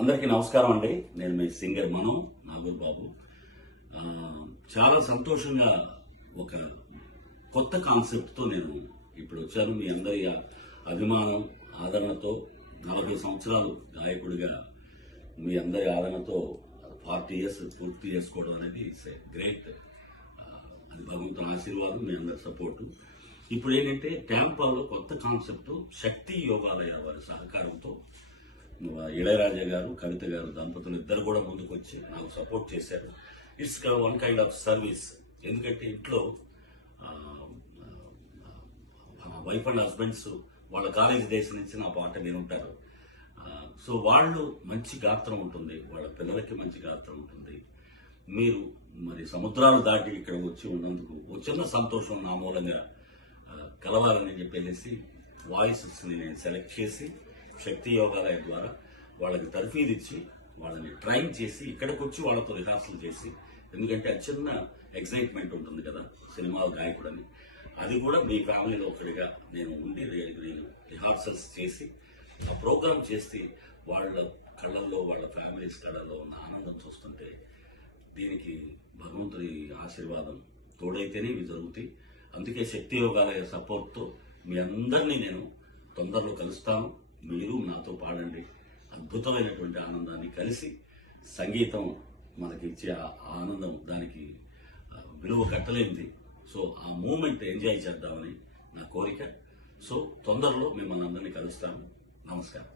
అందరికీ నమస్కారం అండి. నేను మీ సింగర్ మను నాగూర్ బాబు. చాలా సంతోషంగా ఒక కొత్త కాన్సెప్ట్తో నేను ఇప్పుడు వచ్చాను. మీ అందరి అభిమానం ఆదరణతో 40 సంవత్సరాలు గాయకుడిగా మీ అందరి ఆదరణతో 40 ఇయర్స్ పూర్తి చేసుకోవడం అనేది ఇట్స్ ఏ గ్రేట్. అది భగవంతుని ఆశీర్వాదం, మీ అందరి సపోర్టు. ఇప్పుడు ఏంటంటే ట్యాంపాలో కొత్త కాన్సెప్ట్ శక్తి యోగాలయ వారి సహకారంతో ఇళయరాజా గారు, కవిత గారు దంపతులు ఇద్దరు కూడా ముందుకు వచ్చి నాకు సపోర్ట్ చేశారు. It's one kind of service. ఎందుకంటే ఇంట్లో వైఫ్ అండ్ హస్బెండ్స్ వాళ్ళ కాలేజ్ డేస్ నుంచి నా పాట వినుంటారు. సో వాళ్ళు మంచి గాత్రం ఉంటుంది, వాళ్ళ పిల్లలకి మంచి గాత్రం ఉంటుంది. మీరు మరి సముద్రాలు దాటి ఇక్కడ వచ్చి ఉన్నందుకు ఒక చిన్న సంతోషం నా మూలంగా కలవాలని చెప్పేసి వాయిసెస్ని నేను సెలెక్ట్ చేసి శక్తి యోగాలయ ద్వారా వాళ్ళకి తర్ఫీదు ఇచ్చి వాళ్ళని ట్రైన్ చేసి ఇక్కడికి వచ్చి వాళ్ళతో రిహార్సల్ చేసి, ఎందుకంటే అది చిన్న ఎక్సైట్మెంట్ ఉంటుంది కదా సినిమా గాయకుడని, అది కూడా మీ ఫ్యామిలీలో ఒకటిగా నేను ఉండి నేను రిహార్సల్స్ చేసి ఆ ప్రోగ్రామ్ చేసి వాళ్ళ కళ్ళల్లో వాళ్ళ ఫ్యామిలీస్ కళ్ళల్లో ఉన్న ఆనందం చూస్తుంటే దీనికి భగవంతుడి ఆశీర్వాదం తోడైతేనే ఇవి జరుగుతాయి. అందుకే శక్తి యోగాలయ సపోర్ట్తో మీ అందరినీ నేను తొందరలో కలుస్తాను. మీరు నాతో పాడండి. అద్భుతమైనటువంటి ఆనందాన్ని కలిసి సంగీతం మనకి ఇచ్చే ఆనందం దానికి విలువ కట్టలేనిది. సో ఆ మూమెంట్ ఎంజాయ్ చేద్దామని నా కోరిక. సో తొందరలో మిమ్మల్ని అందరినీ కలుస్తాను. నమస్కారం.